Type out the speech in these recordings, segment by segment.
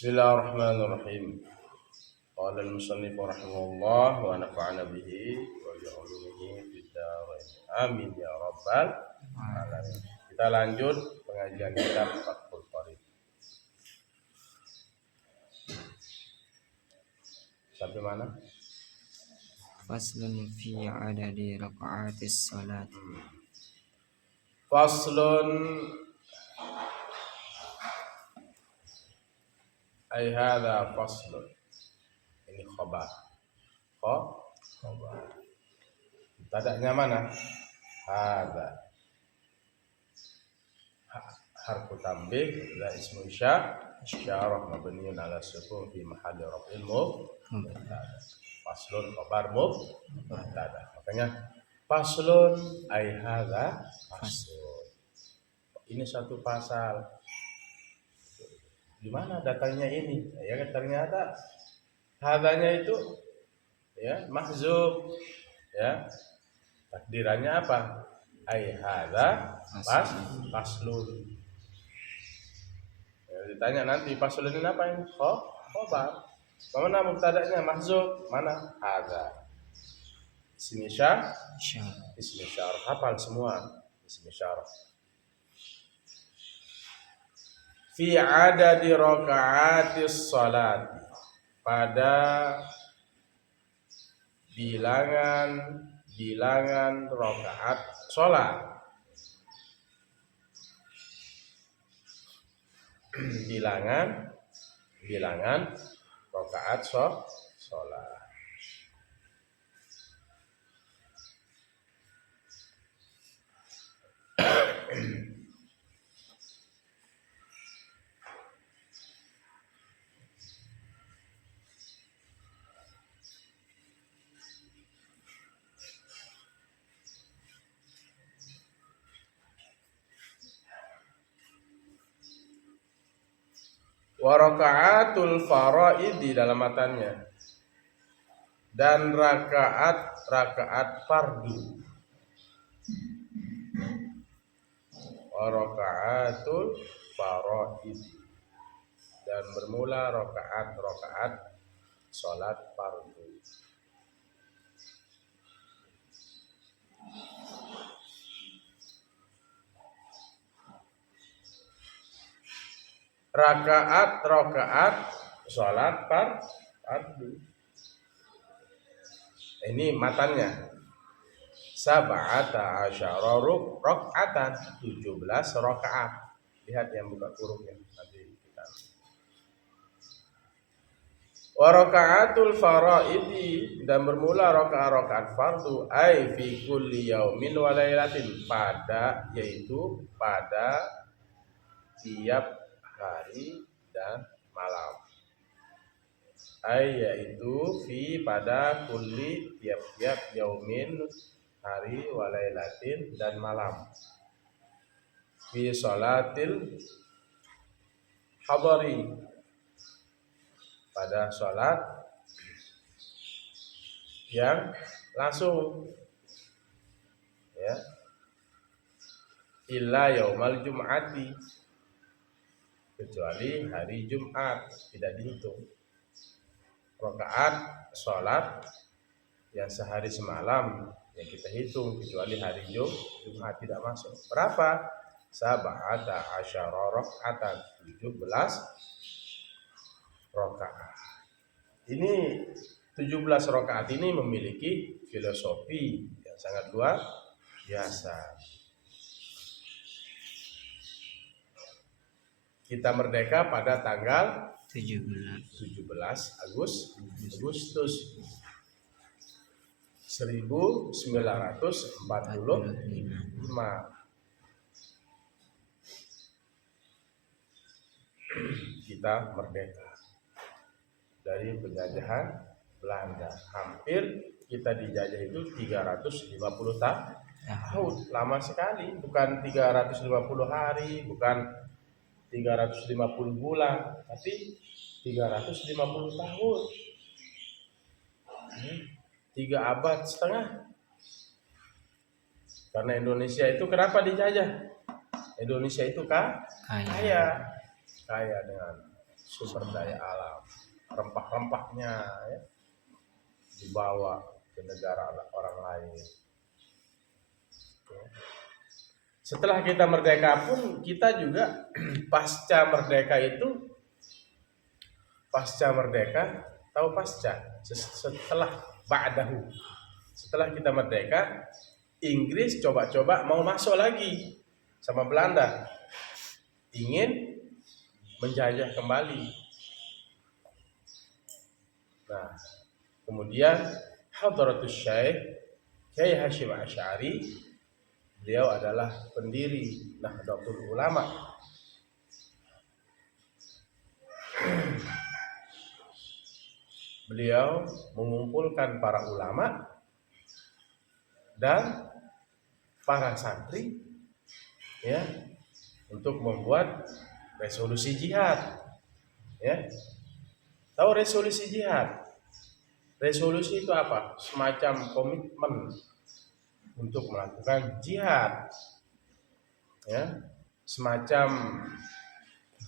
Bismillahirrahmanirrahim. Qala al-musannif rahimahullah wa nafa'ana bihi wa bi 'ulumihi fid dharain. Amin ya rabbal alamin. Kita lanjut pengajian kitab Fathul Qorib. Sampai mana? Faslun fi adadi raka'atis salat. Faslun ay hadha faslun. Ini khabar. Khabar. Tadanya mana? Hadha. Harfu tambih la ismu isyarah mabniun ala sukun fi mahalli raf'il mubtada. Faslun khabar mubtada. Makanya faslun ay hadza faslun. Ini satu pasal. Di mana datangnya ini? Ya ternyata hadanya itu ya mahzuf. Ya. Takdirannya apa? Ay hadza faslun. Ya, ditanya nanti faslun ini apa ini? Khabar. Mana mubtada'nya mahzuf? Mana? Hadza. Ismi isyarah. Hafal semua ismi isyarah. Fi adadi raka'atis salat. Pada bilangan rakaat salat. bilangan rakaat salat. Wa raka'atul faraidi dalam matanya, dan rakaat fardu. Wa raka'atul faraidi, dan bermula rakaat salat fardu. Rakaat salat fardu. Ini matanya. Sab'ata asyara raka'atan, 17 rakaat. Lihat yang buka kurungnya nanti kita. Wa raka'atul faraidi, dan bermula rakaat fardu ai fi kulli yaumin wa lailatin, yaitu pada tiap hari dan malam. Yaitu fi pada kulli tiap-tiap yaumin hari walailatin dan malam. Fi sholatil hadari, pada sholat yang langsung, ya, illa yaumal jum'ati, kecuali hari Jumat tidak dihitung. Rakaat sholat yang sehari semalam yang kita hitung, kecuali hari Jumat tidak masuk. Berapa? Sab'ata asyara raka'atan, 17 rakaat. Ini 17 rakaat ini memiliki filosofi yang sangat luar biasa. Kita merdeka pada tanggal 17 Agustus 1945. Kita merdeka dari penjajahan Belanda. Hampir kita dijajah itu 350 tahun. Lama sekali, bukan 350 hari, bukan 350 bulan, tapi 350 tahun. 3 abad setengah. Karena Indonesia itu kenapa dijajah? Indonesia itu kaya dengan sumber daya alam, rempah-rempahnya ya, dibawa ke negara orang lain. Setelah kita merdeka pun kita juga pasca merdeka, tahu pasca setelah ba'dahu. Setelah kita merdeka, Inggris coba-coba mau masuk lagi sama Belanda, ingin menjajah kembali. Nah, kemudian Hadratus Syekh Kiai Hasyim Asy'ari, beliau adalah pendiri Nahdlatul Ulama. Beliau mengumpulkan para ulama dan para santri ya untuk membuat resolusi jihad. Ya. Tahu resolusi jihad? Resolusi itu apa? Semacam komitmen untuk melakukan jihad. Ya. Semacam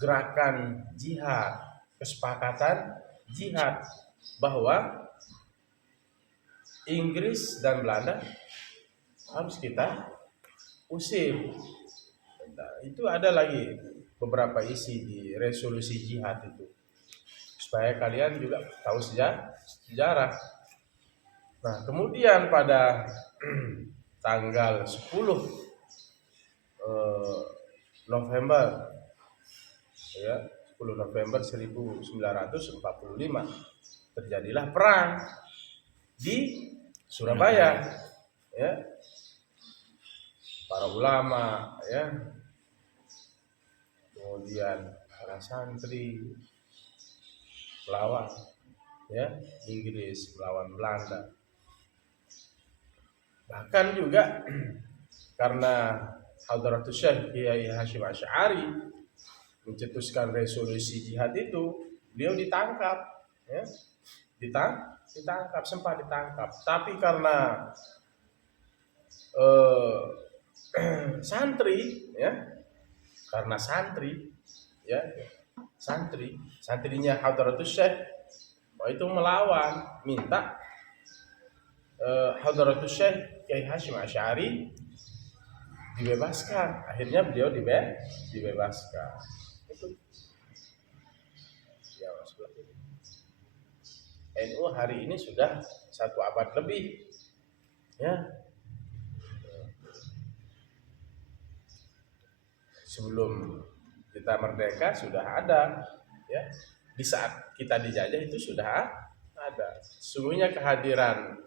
gerakan jihad, kesepakatan jihad bahwa Inggris dan Belanda harus kita usir. Nah, itu ada lagi beberapa isi di resolusi jihad itu, supaya kalian juga tahu sejarah. Nah, kemudian pada tanggal 10 November ya, 10 November 1945 terjadilah perang di Surabaya ya. Para ulama ya, kemudian para santri melawan ya Inggris, melawan Belanda. Bahkan juga karena Hadratus Syekh Kiai Hasyim Asy'ari mencetuskan resolusi jihad itu, beliau ditangkap ya. Ditangkap, sempat ditangkap. Tapi karena santri ya, karena santrinya Hadratus Syekh itu melawan, minta Hadratus Syekh Kiai Hasyim Asy'ari dibebaskan. Akhirnya beliau dibebaskan. Itu ya, NU hari ini sudah 1 abad lebih ya. Sebelum kita merdeka sudah ada ya. Di saat kita dijajah itu sudah ada. Sesungguhnya kehadiran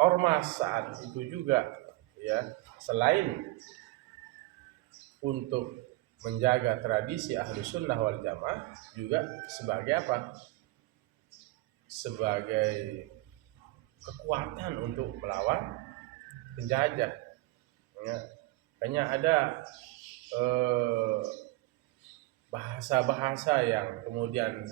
ormas saat itu juga ya, selain untuk menjaga tradisi Ahlus Sunnah wal Jamaah, juga sebagai apa? Sebagai kekuatan untuk melawan penjajah ya. Hanya ada bahasa-bahasa yang kemudian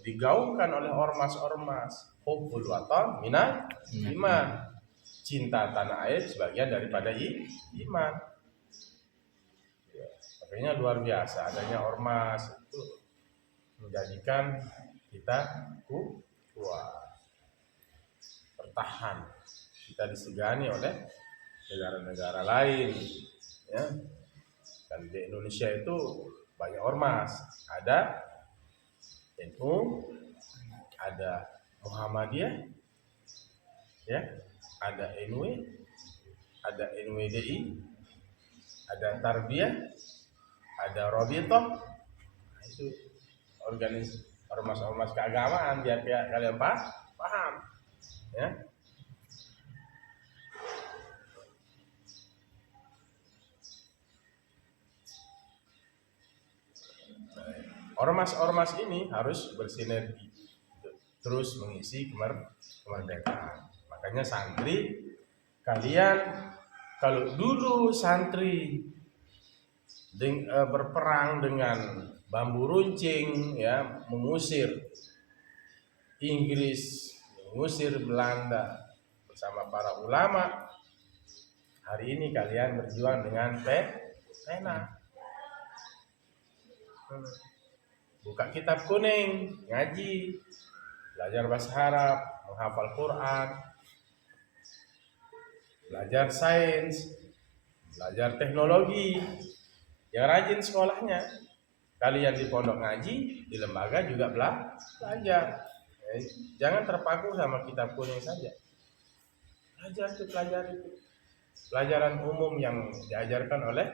digaungkan oleh ormas-ormas. Hubbul watan minal iman, cinta tanah air sebagian daripada iman. Ya, makanya luar biasa adanya ormas itu menjadikan kita kuat, bertahan. Kita disegani oleh negara-negara lain ya. Dan di Indonesia itu banyak ormas, ada NU, ada Muhammadiyah ya, ada NW, ada NWDI, ada Tarbiyah, ada Rabithah. Nah, itu ormas-ormas keagamaan, biar kalian paham ya. Ormas-ormas ini harus bersinergi terus mengisi kemerdekaan. Makanya santri, kalian kalau dulu santri berperang dengan bambu runcing ya, mengusir Inggris, mengusir Belanda bersama para ulama, hari ini kalian berjuang dengan pena. Buka kitab kuning, ngaji, belajar bahasa Arab, menghafal Quran, belajar sains, belajar teknologi. Yang rajin sekolahnya. Kalian di pondok ngaji, di lembaga juga belajar. Jangan terpaku sama kitab kuning saja. Belajar itu, pelajari itu. Pelajaran umum yang diajarkan oleh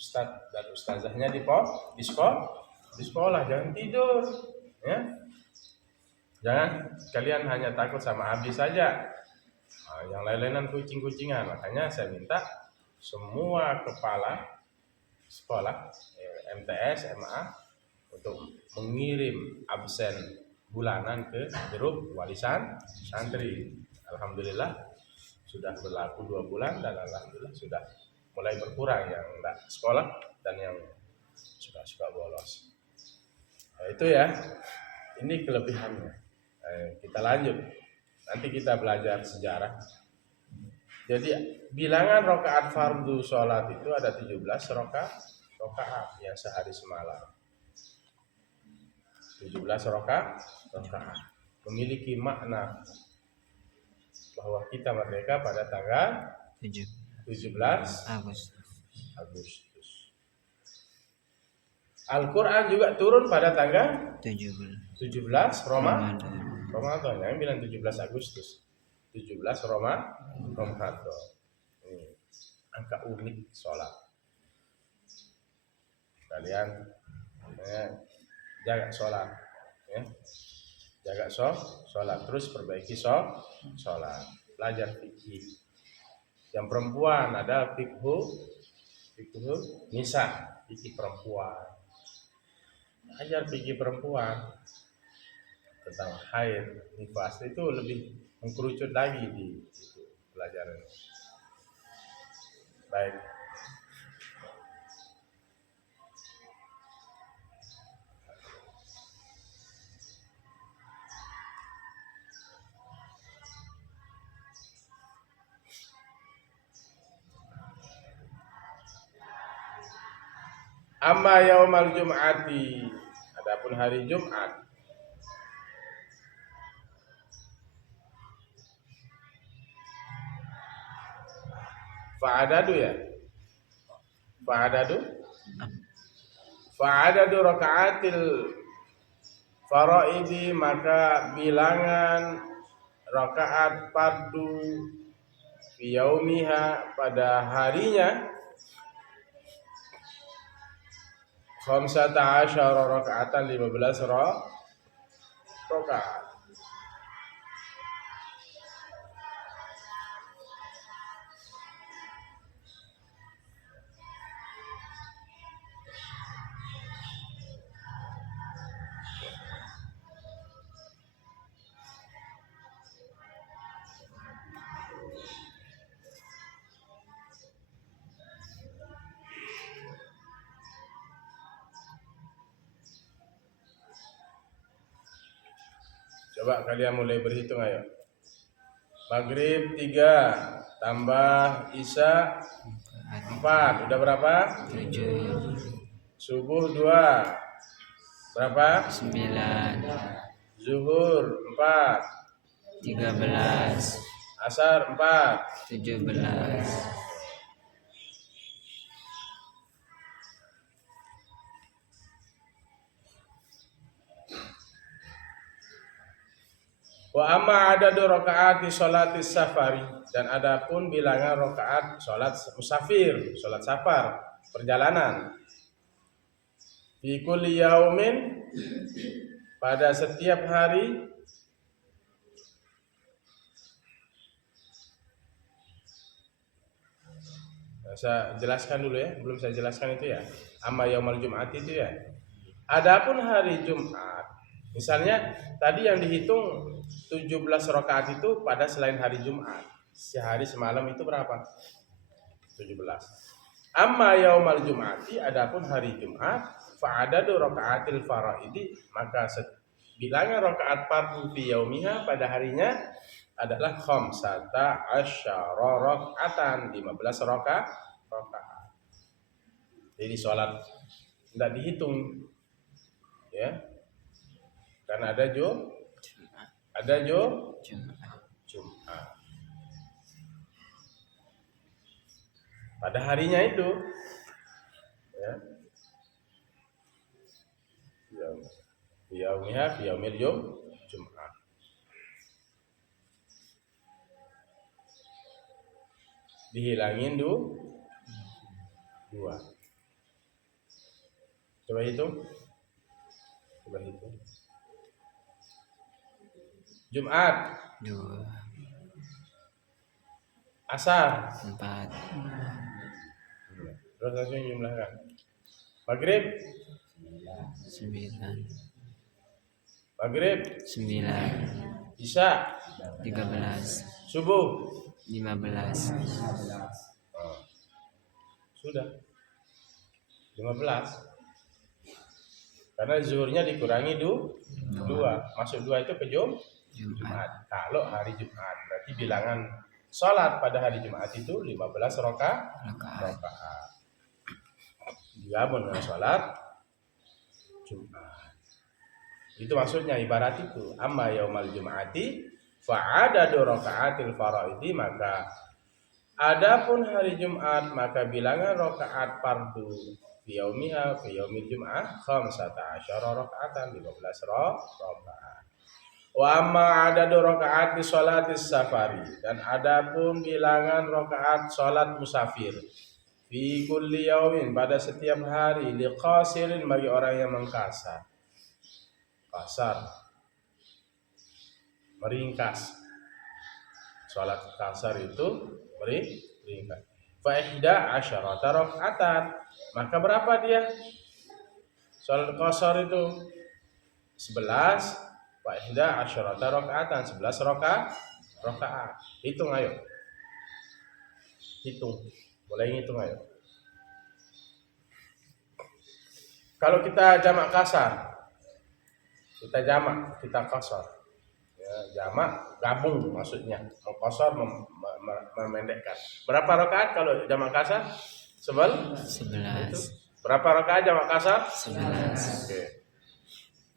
ustadz dan ustazahnya di sekolah. Jangan tidur, ya. Jangan kalian hanya takut sama habis saja. Yang lain-lainan kucing-kucingan. Makanya saya minta semua kepala sekolah MTS, MA untuk mengirim absen bulanan ke grup wali santri. Alhamdulillah sudah berlaku 2 bulan dan alhamdulillah sudah mulai berkurang yang enggak sekolah dan yang suka bolos. Nah, itu ya. Ini kelebihannya. Kita lanjut. Nanti kita belajar sejarah. Jadi bilangan rakaat fardu sholat itu ada 17 rakaat yang sehari semalam. 17 rakaat memiliki makna bahwa kita merdeka pada tanggal 17 Agustus. Al-Quran juga turun pada tanggal 17 Ramadan. Yang bilang 17 Agustus, 17 Ramadan. Ini angka unik sholat. Kalian jaga sholat, ya. Jaga sholat, terus perbaiki sholat. Belajar fikih. Yang perempuan ada fikih nisa, fikih perempuan. Ajar fikih perempuan tentang haid, nifas itu lebih mengkerucut lagi di pelajaran. Baik. Amma yaumal jum'ati, adapun hari Jumat, fa'adadu raka'atil faraidi, maka bilangan rakaat fardu fi yaumiha pada harinya 15 rakaatan, 15 rakaat. Coba kalian mulai berhitung, ayo. Maghrib 3 tambah Isya 4, udah berapa? 7. Subuh 2, berapa? 9. Zuhur 4, 13. Asar 4, 17. Wa amma adadu rakaati sholatis safari, dan adapun bilangan rakaat sholat musafir, sholat safar, perjalanan. Fi kulli yaumin, pada setiap hari. Saya jelaskan dulu ya, belum saya jelaskan itu ya. Amma yaumal jum'at itu ya. Adapun hari Jumat, misalnya tadi yang dihitung 17 rakaat itu pada selain hari Jumat. Sehari semalam itu berapa? 17. Amma yaumal jum'ati, adapun hari Jumat, fa'adadu rakaatil faraidi, maka bilangan rakaat fardu fi yaumiha pada harinya adalah 15 rakaatan, 15 rakaat. Jadi sholat tidak dihitung ya. Dan ada Jumat. Jumat. Pada harinya itu, ya. Yaumiha fi yaumil Jumat. Dihilangin dua. Coba hitung. Jumat, 2, asar, 4, terus langsung jumlahkan. Maghrib, 9, maghrib, 9, isya, 13, subuh. 15, Sudah 15. Karena zuhurnya dikurangi 2. Masuk 2 itu ke Jumat. Kalau hari Jumat berarti bilangan sholat pada hari Jumat itu 15 rakaat. Dia dengan sholat Jumat. Itu maksudnya ibarat itu. Amma yaumal Jum'ati fa'adadu raka'atil faraidi, maka adapun hari Jumat maka bilangan rakaat fardu fi yaumiha fi yaumil jum'ah 15 rakaatan, 15 rakaat. Wa amma adadu rakaat di sholatis safari, dan adapun bilangan rakaat salat musafir fi kulli yaumin, pada setiap hari, liqasirin, bagi orang yang mengkasar. Kasar, meringkas. Salat kasar itu meringkas. Fa ihda asyarata rakaatan, maka berapa dia? Salat kasar itu 11. Fa ihda asyarata rakaatan, 11 rakaat. Hitung ayo. Mulai ngitung ayo. Kalau kita jamak kasar, kita kasar. Ya, jamak gabung maksudnya. Kasar memendekkan. Berapa rakaat kalau jamak kasar? 11. Itu. Berapa rakaat jamak kasar? 11. Oke.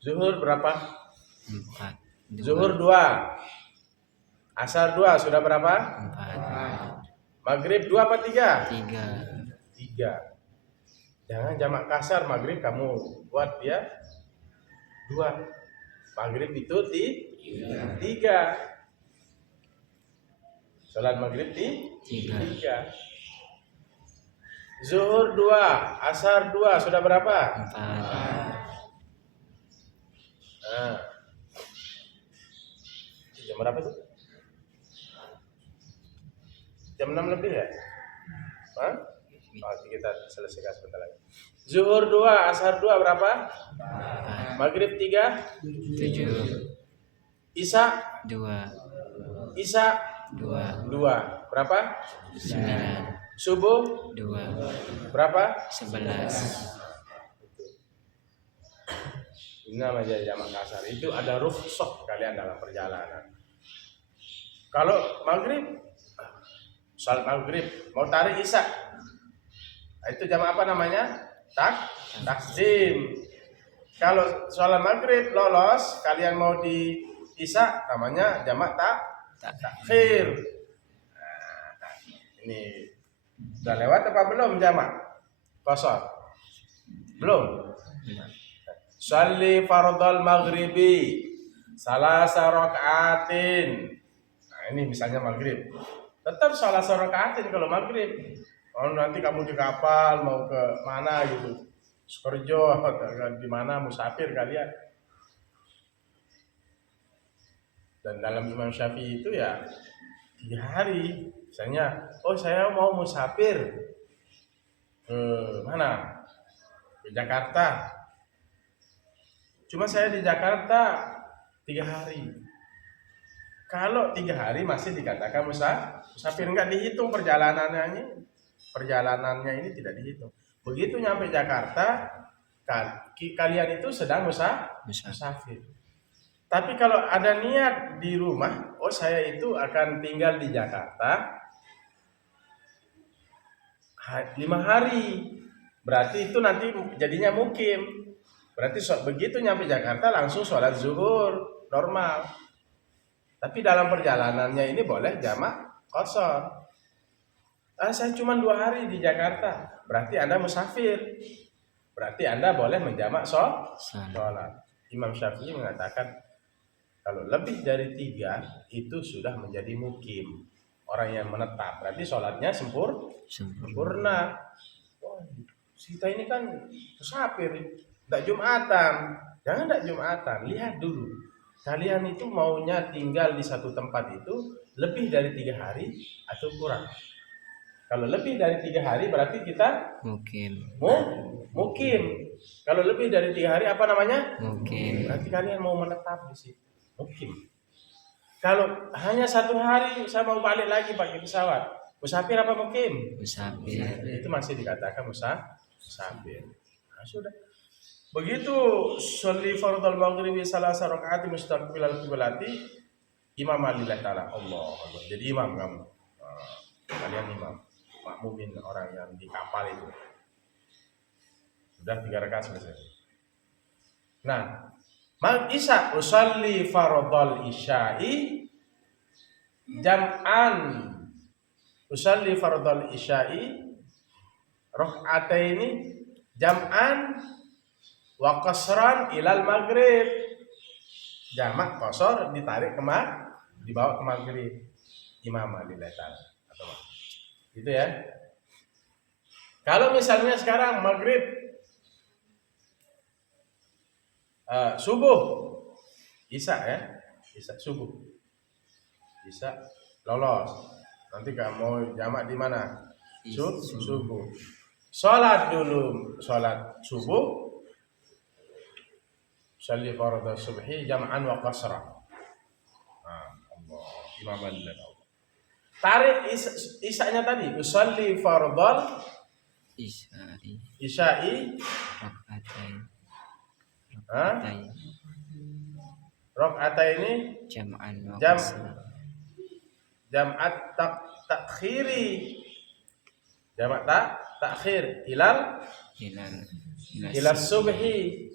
Zuhur berapa? 4. Zuhur 2. Asar 2, sudah berapa? 4. Maghrib 2 apa 3? 3. Jangan jamak kasar maghrib kamu buat dia 2. Maghrib itu 3. Salat maghrib 3. Zuhur 2, asar 2, sudah berapa? 4. Nah. Jam berapa itu? Jam 6 lebih ya? Hah? Kita selesaikan sebentar lagi. Zuhur 2, asar 2 berapa? 4. Maghrib 3. 7. Isya 2. 2. Berapa? 9. Subuh 2. berapa? 11. Ini namanya jamak kasar. Itu ada rukhsah kalian dalam perjalanan. Kalau maghrib, salat maghrib mau tarik isya, itu jamak apa namanya? Takdim. Kalau sholat maghrib lolos, kalian mau di isya, namanya jamak takhir. Nah, ini udah lewat apa belum jamak qasar? Belum. Shalli fardal maghribi salasa rakaatin. Nah, ini misalnya maghrib. Tetap salasa rakaatin kalau maghrib. Oh, nanti kamu di kapal mau ke mana gitu, Sukerjo, di mana musafir kalian. Dan dalam Imam Syafi'i itu ya 3 hari. Misalnya, oh saya mau musafir ke mana? Ke Jakarta. Cuma saya di Jakarta 3 hari. Kalau 3 hari masih dikatakan musafir, enggak dihitung perjalanannya ini tidak dihitung. Begitu nyampe Jakarta, kalian itu sedang musafir. Tapi kalau ada niat di rumah, oh saya itu akan tinggal di Jakarta 5 hari. Berarti itu nanti jadinya mukim. Berarti begitu nyampe Jakarta langsung sholat zuhur normal. Tapi dalam perjalanannya ini boleh jamak qashar. Saya cuma 2 hari di Jakarta, berarti Anda musafir. Berarti Anda boleh menjamak sholat. Imam Syafi'i mengatakan kalau lebih dari 3 itu sudah menjadi mukim, orang yang menetap. Berarti sholatnya sempurna. Wah, kita ini kan musafir, tidak Jumatan. Jangan tidak Jumatan, lihat dulu. Kalian itu maunya tinggal di satu tempat itu lebih dari 3 hari atau kurang? Kalau lebih dari 3 hari berarti kita mukim. Kalau lebih dari 3 hari apa namanya? Mukim. Berarti kalian mau menetap di situ. Mukim. Kalau hanya 1 hari saya mau balik lagi pakai pesawat, musafir apa mukim? Musafir. Itu masih dikatakan musafir. Nah, sudah. Begitu sholli fardhal maghribi salasa rakaat mustaqbilal qiblati, imam lillahi ta'ala. Allah. Jadi imam kamu. Kalian imam. Makmumin orang yang di kapal itu. Sudah 3 rakaat selesai. Nah, isya usolli fardhal isya'i jam'an. Usolli fardhal isya'i raka'ataini jam'an wa qasran ilal maghrib. Jamak qasar ditarik dibawa ke maghrib. Imam lillahi ta'ala. Gitu ya. Kalau misalnya sekarang maghrib, subuh, isya ya, isya subuh, isya lolos. Nanti kamu mau jamak di mana? Subuh. Sholat dulu, sholat subuh. Sholli fardhu subhi jam'an wa qasra. Allah, imaman lillahi. Tarik isya-nya tadi, usolli fardhal isya'i raka'ataini jam'at takhiri. Jamak takhir ilal subhi.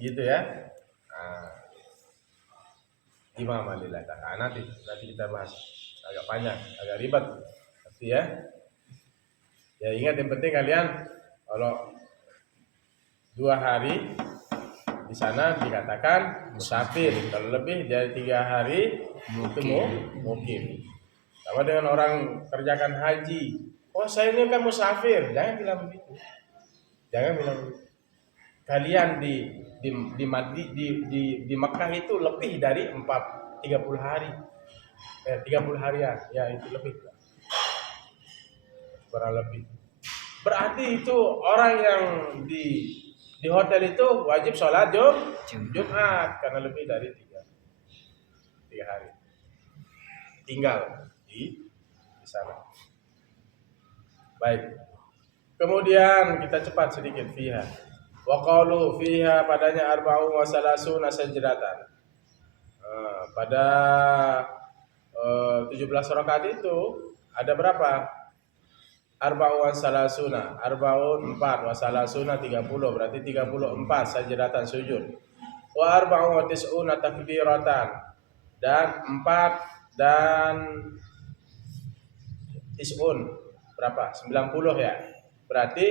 Gitu ya. Imam lillahi ta'ala. Nanti kita bahas agak panjang, agak ribet. Tapi ya ingat yang penting kalian kalau 2 hari di sana dikatakan musafir. Kalau lebih dari 3 hari itu mukim. Sama dengan orang kerjakan haji. Oh, saya ini kan musafir. Jangan bilang begitu. Kalian di Mekah itu lebih dari 30 hari. 30 harian. Ya, itu lebih. Kurang lebih. Berarti itu orang yang di hotel itu wajib sholat Jumat karena lebih dari 3 hari. Tinggal di sana. Baik. Kemudian kita cepat sedikit fiha. Wa qalu fiha padanya arba'u wa salasuna sajdatan. Pada 17 rakaat itu ada berapa? Arba'u wa salasuna, arba'un 4 wa salasuna 30, berarti 34 sajdatan sujud. Wa arba'u wa tis'una takbiratan, dan 4 dan tis'un berapa? 90 ya. Berarti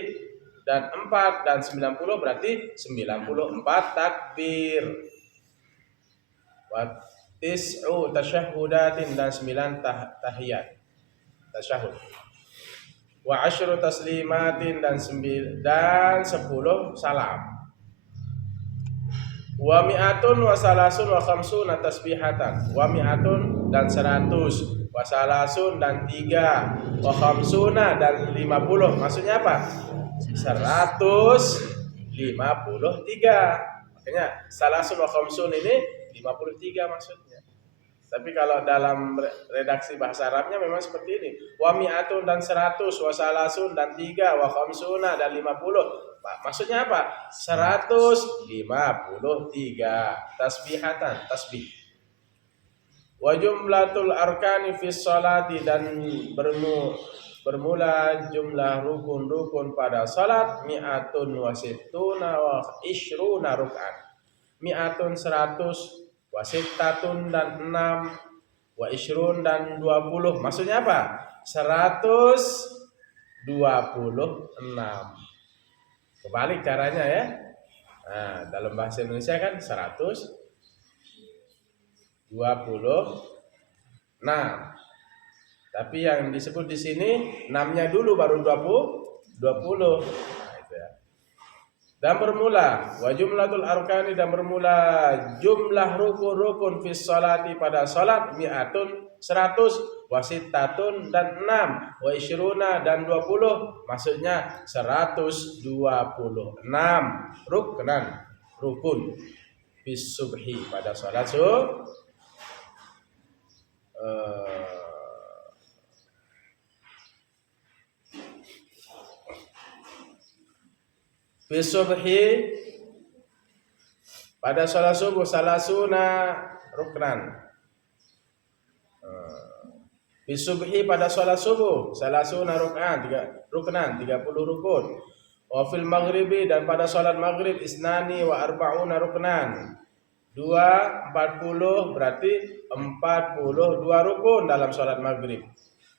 dan 4 dan 90 berarti 94 takbir. Wa tis'u tasyahhudatin, dan 9 tahiyat tasyahud. Wa 10 taslimatin, dan 10 salam. Wa mi'atun wa salasun wa khamsuna tasbihatan. Wa mi'atun dan 100, wa salasun dan 3, wa khamsuna dan 50. Maksudnya apa? 153. Makanya salasun wa khamsun ini 53 maksudnya. Tapi kalau dalam redaksi bahasa Arabnya memang seperti ini. Wa mi'atun dan 100, wa salasun dan 3, wa khamsuna dan 50. Maksudnya apa? 153 tasbihatan, tasbih. Wa jumlatul arkani fis sholati, dan bermula jumlah rukun-rukun pada salat mi'atun wa sittuna wa ishruna ruk'at. Mi'atun 100, wa sittatun dan 6, wa ishrun dan 20. Maksudnya apa? 126. Kebalik caranya ya. Nah, dalam bahasa Indonesia kan 126. Tapi yang disebut di sini 6-nya dulu baru 20. Nah, itu ya. Dan bermula wa jumlatul arkani, dan bermula jumlah rukun-rukun fis salati pada salat mi'atun 100, wa sittatun dan 6, wa isyruna dan 20. Maksudnya 126 rukun fis subhi pada salat fis subhi pada salat subuh salasuna ruknan. Fis subhi pada salat subuh salasuna ruk'an, 30 rukun. Wa fil maghribi, dan pada salat maghrib isnani wa arba'una ruknan. 40 berarti 42 rukun dalam salat maghrib.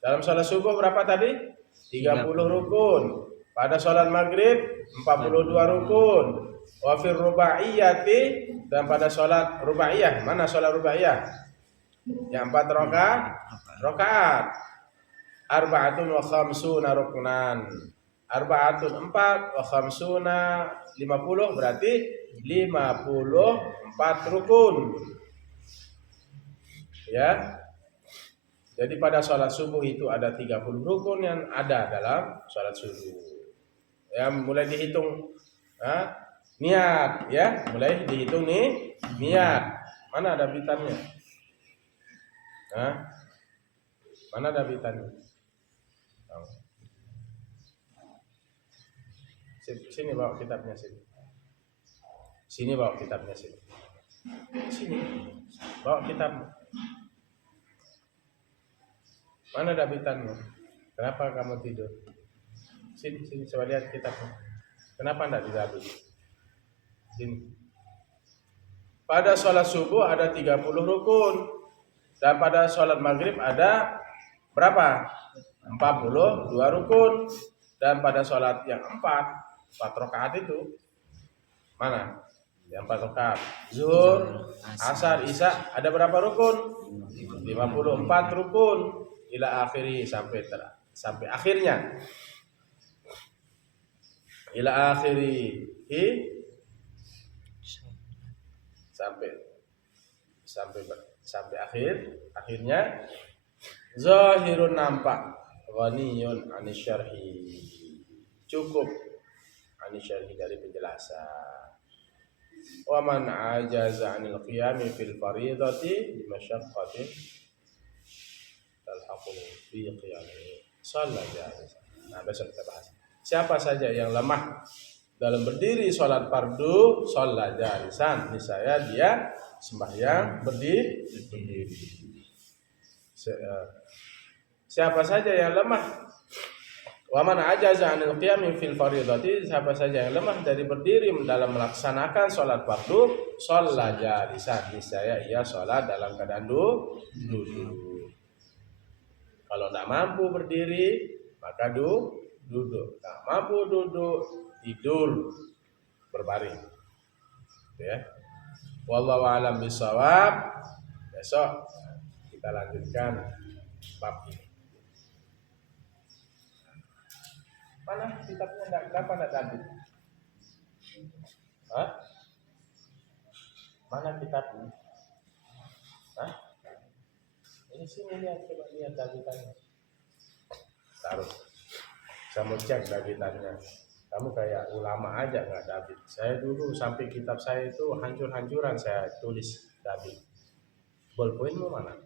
Dalam salat subuh berapa tadi? 30 rukun. Pada salat maghrib 42 rukun. Wa fil rubaiyati, dan pada salat rubaiyah. Mana salat rubaiyah? Yang 4 rakaat. Arba'atun wa khamsuna ruknan. Arba'atun 4 wa khamsuna 50 berarti 54 rukun. Ya. Jadi pada sholat subuh itu ada 30 rukun yang ada dalam sholat subuh. Ya, mulai dihitung niat ya, mulai dihitung nih niat. Mana ada bitannya? Mana ada bitannya? Sini bawa kitabnya sini. Sini bawa kitabnya sini. Sini bawa kitab. Mana dabitanmu? Kenapa kamu tidur? Sini coba lihat kitabmu. Kenapa tidak didabit? Sini. Pada sholat subuh ada 30 rukun, dan pada sholat maghrib ada berapa? 42 rukun, dan pada sholat yang 4 rakaat itu mana? Yang 4 rakaat. Zuhur, asar, isya ada berapa rukun? 54 rukun. Ila akhiri, sampai akhirnya. Ila akhiri, sampai akhirnya. Zahirun, nampak. Ghaniyun anisyarhi, cukup anisyarhi dari penjelasan. Wa man ajaza 'anil qiyami fil fardhati bi masyaqqatin talhaqu fi qiyami shalat jalisan. Nah, besok kita bahas. Siapa saja yang lemah dalam berdiri sholat fardu, sholat jalisan, misalnya dia sembahyang berdiri. Siapa saja yang lemah, wa man ajaza 'anil qiyami fil fardhati, siapa saja yang lemah dari berdiri dalam melaksanakan sholat fardu, sholat jalisan, misalnya ia sholat dalam keadaan duduk. Kalau tidak mampu berdiri, maka duduk. Tak mampu duduk, tidur, berbaring. Ya. Wallahu a'lam bishawab. Besok kita lanjutkan bab ini. Mana kitabnya? Kenapa tidak tadi? Mana kitabnya? Ini sini lihat, coba lihat dagitannya. Taruh. Saya mau cek dagitannya. Kamu kayak ulama aja nggak dabit. Saya dulu sampai kitab saya itu hancur-hancuran saya tulis dabit. Ballpointmu mana?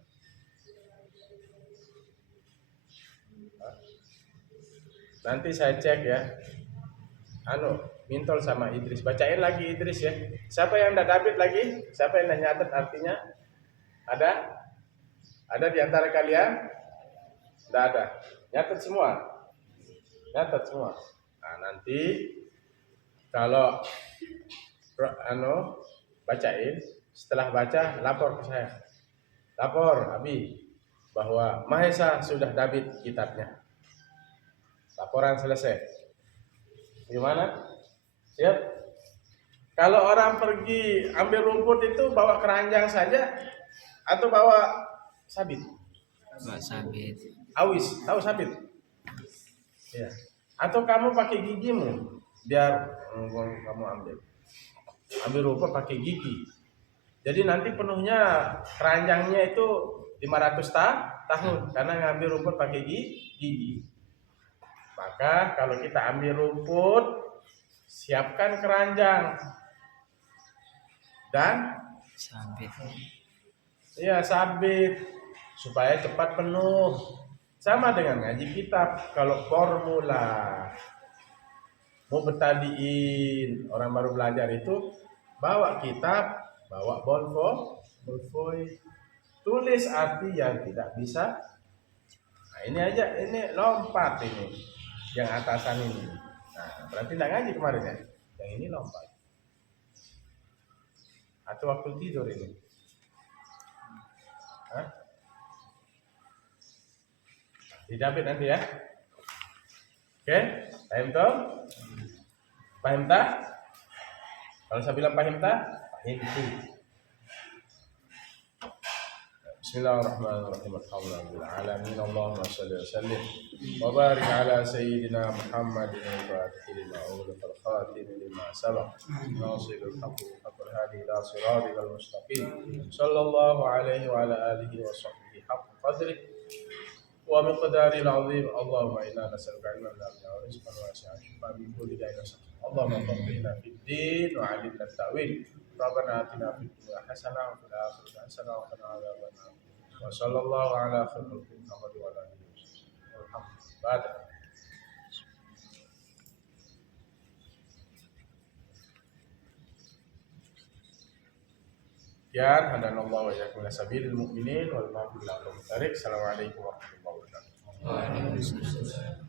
Nanti saya cek ya. Mintol sama Idris. Bacain lagi Idris ya. Siapa yang enggak dabit lagi? Siapa yang enggak nyatet artinya? Ada? Ada di antara kalian? Enggak ada. Nyatet semua. Catat semua. Nah, nanti kalau bacain, setelah baca lapor ke saya. Lapor Abi bahwa Mahesa sudah dabit kitabnya. Laporan selesai. Gimana? Siap? Kalau orang pergi ambil rumput itu bawa keranjang saja atau bawa sabit? Bawa sabit. Awis, tahu sabit? Ya. Atau kamu pakai gigimu biar kamu ambil rumput pakai gigi. Jadi nanti penuhnya keranjangnya itu 500 tahun karena ngambil rumput pakai gigi. Maka kalau kita ambil rumput, siapkan keranjang dan Sabit. iya sabit supaya cepat penuh. Sama dengan ngaji kitab. Kalau formula mau bertadiin orang baru belajar itu bawa kitab, bawa bolpoy, tulis arti yang tidak bisa. Nah, ini aja, ini lompat ini, yang atasan ini. Nah, berarti tidak ngaji kemarin ya? Yang ini lompat. Atau waktu tidur ini? Hah? Didapet nanti ya? Oke, paham toh? Paham tak? Kalau saya bilang paham tak? Paham itu. Bismillahirrahmanirrahim. Alhamdulillahirabbil alamin. Allahumma shalli wa sallim wa barik ala sayyidina Muhammadin al-fatih lima ughliqa al-khatim lima sabaq nasirul haqqi wal hadi ila siratal mustaqim sallallahu alaihi wa ala alihi wa sahbihi haqq qadri wa miqdaril azim. Allahumma inna nas'aluka ilman nafi'an wa rizqan wasi'an shifaan min kulli da'in. Allahumma faqihna fid din wa 'allimna at-ta'wil. Rabbana atina fid dunya hasanah wa fil akhirati hasanah wa qina adzaban nar. Wa sallallahu ala khairil khalqi Muhammad wa ala alihi wasallam. Sekian, hadanallahu wa iyyakum ila sabilil mu'minin wal maghfirati. Assalamualaikum warahmatullahi wabarakatuh. Waalaikumsalam.